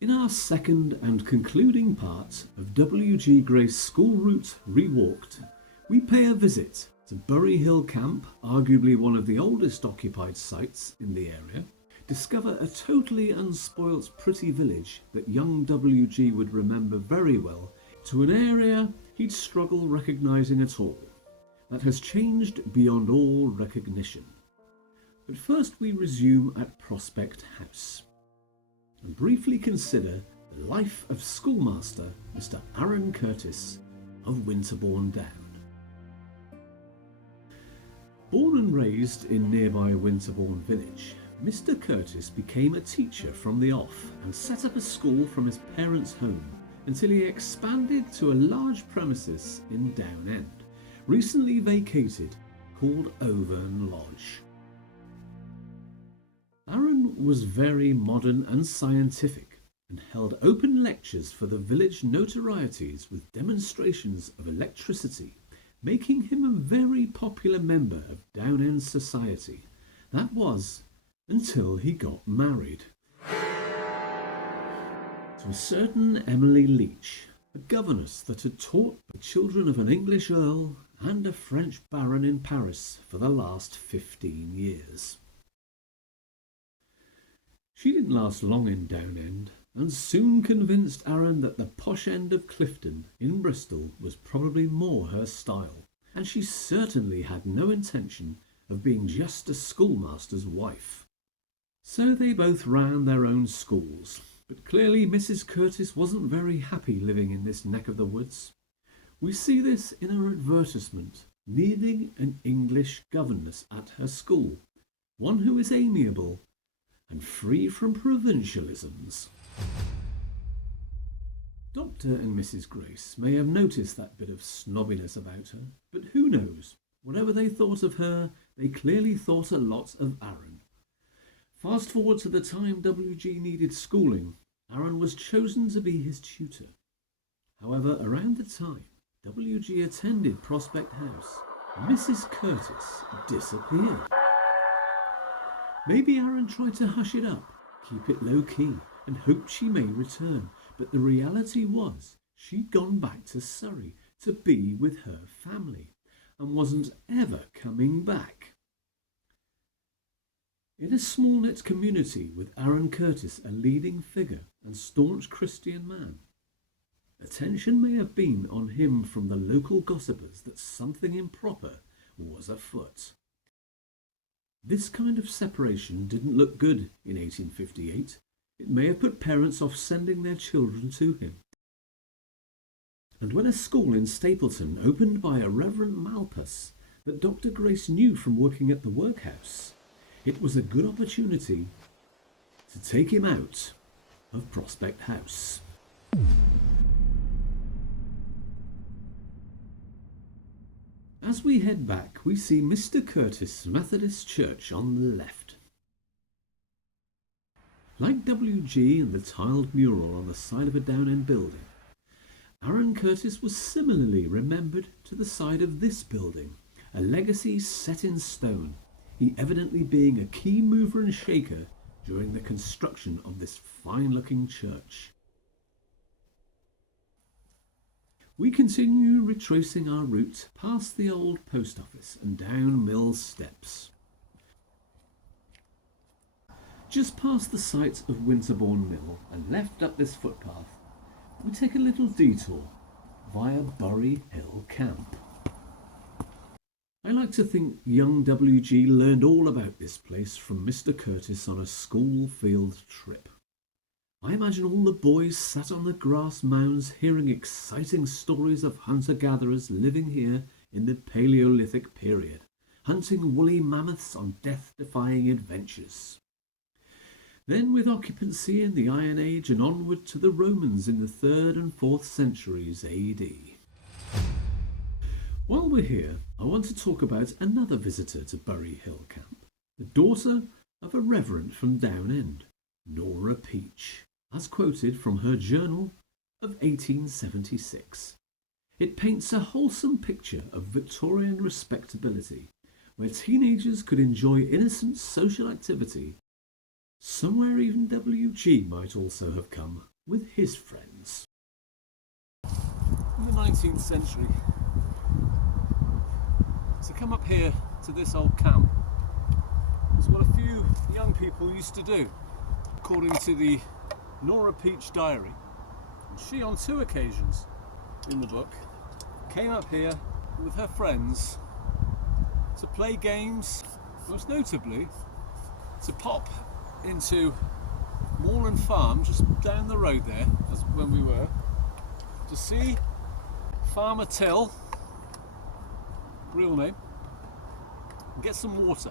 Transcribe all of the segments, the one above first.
In our second and concluding part of W.G. Grace School Route Rewalked, we pay a visit to Bury Hill Camp, arguably one of the oldest occupied sites in the area, discover a totally unspoilt pretty village that young W.G. would remember very well, to an area he'd struggle recognising at all, that has changed beyond all recognition. But first we resume at Prospect House and briefly consider the life of schoolmaster Mr. Aaron Curtis of Winterbourne Down. Born and raised in nearby Winterbourne village, Mr. Curtis became a teacher from the off and set up a school from his parents' home until he expanded to a large premises in Down End, recently vacated, called Auvergne Lodge. Aaron was very modern and scientific and held open lectures for the village notorieties with demonstrations of electricity, making him a very popular member of Down End society. That was until he got married to a certain Emily Leach, a governess that had taught the children of an English earl and a French baron in Paris for the last 15 years. She didn't last long in Down End, and soon convinced Aaron that the posh end of Clifton in Bristol was probably more her style, and she certainly had no intention of being just a schoolmaster's wife. So they both ran their own schools, but clearly Mrs. Curtis wasn't very happy living in this neck of the woods. We see this in her advertisement, needing an English governess at her school, one who is amiable and free from provincialisms. Dr. and Mrs. Grace may have noticed that bit of snobbiness about her, but who knows? Whatever they thought of her, they clearly thought a lot of Aaron. Fast forward to the time W.G. needed schooling, Aaron was chosen to be his tutor. However, around the time W.G. attended Prospect House, Mrs. Curtis disappeared. Maybe Aaron tried to hush it up, keep it low-key, and hoped she may return, but the reality was she'd gone back to Surrey to be with her family and wasn't ever coming back. In a small-knit community with Aaron Curtis a leading figure and staunch Christian man, attention may have been on him from the local gossipers that something improper was afoot. This kind of separation didn't look good in 1858. It may have put parents off sending their children to him. And when a school in Stapleton opened by a Reverend Malpas that Dr. Grace knew from working at the workhouse, it was a good opportunity to take him out of Prospect House. As we head back, we see Mr. Curtis Methodist Church on the left. Like W.G. and the tiled mural on the side of a Down End building, Aaron Curtis was similarly remembered to the side of this building, a legacy set in stone, he evidently being a key mover and shaker during the construction of this fine-looking church. We continue retracing our route past the old post office and down Mill Steps. Just past the site of Winterbourne Mill and left up this footpath, we take a little detour via Bury Hill Camp. I like to think young W.G. learned all about this place from Mr. Curtis on a school field trip. I imagine all the boys sat on the grass mounds hearing exciting stories of hunter-gatherers living here in the Paleolithic period, hunting woolly mammoths on death-defying adventures. Then with occupancy in the Iron Age and onward to the Romans in the 3rd and 4th centuries A.D. While we're here, I want to talk about another visitor to Bury Hill Camp, the daughter of a reverend from Down End, Nora Peach, as quoted from her journal of 1876. It paints a wholesome picture of Victorian respectability, where teenagers could enjoy innocent social activity Somewhere even WG might also have come with his friends. In the 19th century, to come up here to this old camp is what a few young people used to do, according to the Nora Peach diary. She, on 2 occasions in the book, came up here with her friends to play games, most notably to pop into Moorland Farm, just down the road there, that's when we were, to see Farmer Till, real name, and get some water.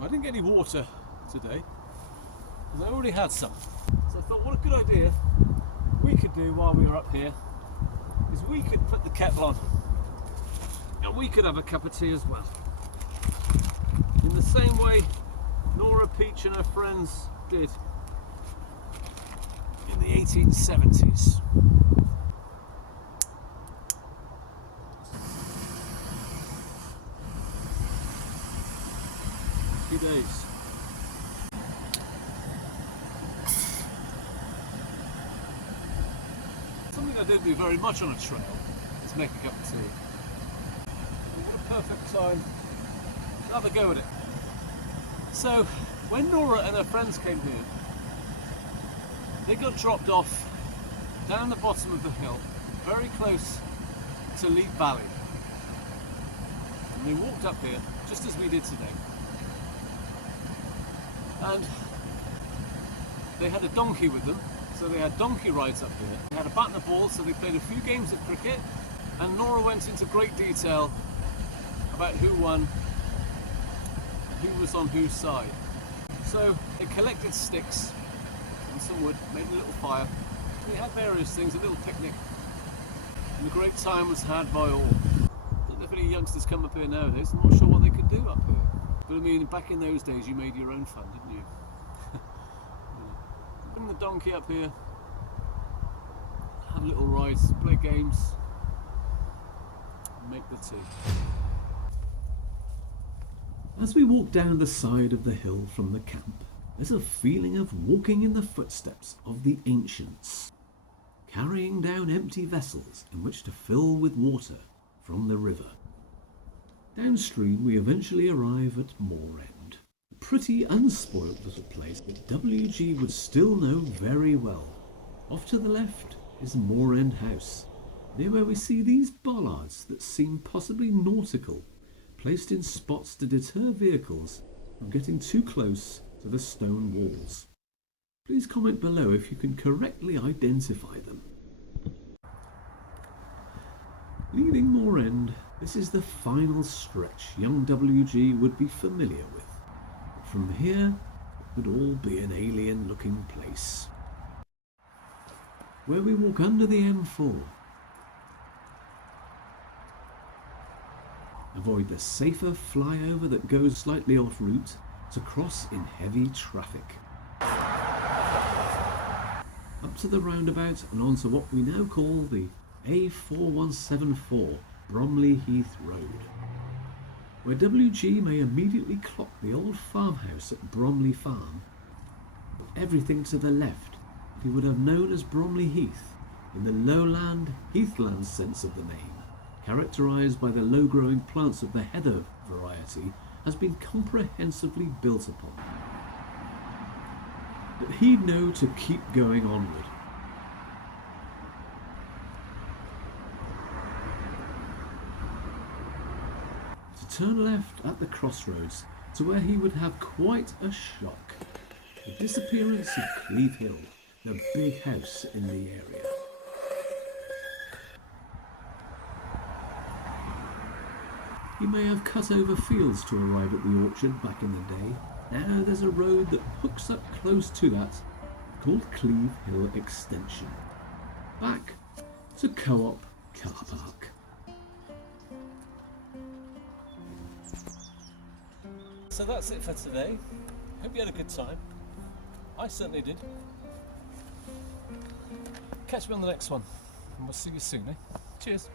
I didn't get any water today, because I already had some. So I thought, what a good idea we could do while we were up here is we could put the kettle on and we could have a cup of tea as well. In the same way Nora Peach and her friends did in the 1870s. Few days. Something I don't do very much on a trail is make a cup of tea. But what a perfect time to have a go at it. So, when Nora and her friends came here, they got dropped off down the bottom of the hill, very close to Leap Valley. And they walked up here, just as we did today. And they had a donkey with them, so they had donkey rides up here. They had a bat and a ball, so they played a few games of cricket, and Nora went into great detail about who won, who was on whose side. So they collected sticks and some wood, made a little fire. They had various things, a little picnic, and a great time was had by all. I don't know if any youngsters come up here nowadays, I'm not sure what they could do up here. But I mean, back in those days you made your own fun, didn't you? Bring the donkey up here, have little rides, play games, and make the tea. As we walk down the side of the hill from the camp, there's a feeling of walking in the footsteps of the ancients, carrying down empty vessels in which to fill with water from the river. Downstream we eventually arrive at Moor End, a pretty unspoilt little place that WG would still know very well. Off to the left is Moor End House, near where we see these bollards that seem possibly nautical, placed in spots to deter vehicles from getting too close to the stone walls. Please comment below if you can correctly identify them. Leaving Moor End, this is the final stretch young WG would be familiar with. But from here, it would all be an alien-looking place. Where we walk under the M4. Avoid the safer flyover that goes slightly off route to cross in heavy traffic. Up to the roundabout and onto what we now call the A4174 Bromley Heath Road, where WG may immediately clock the old farmhouse at Bromley Farm, but everything to the left he would have known as Bromley Heath in the lowland, heathland sense of the name, characterised by the low-growing plants of the heather variety, has been comprehensively built upon. But he'd know to keep going onward. To turn left at the crossroads to where he would have quite a shock. The disappearance of Cleve Hill, the big house in the area. He may have cut over fields to arrive at the orchard back in the day. Now there's a road that hooks up close to that, called Cleve Hill Extension. Back to Co-op Car Park. So that's it for today. Hope you had a good time. I certainly did. Catch me on the next one, and we'll see you soon, eh? Cheers.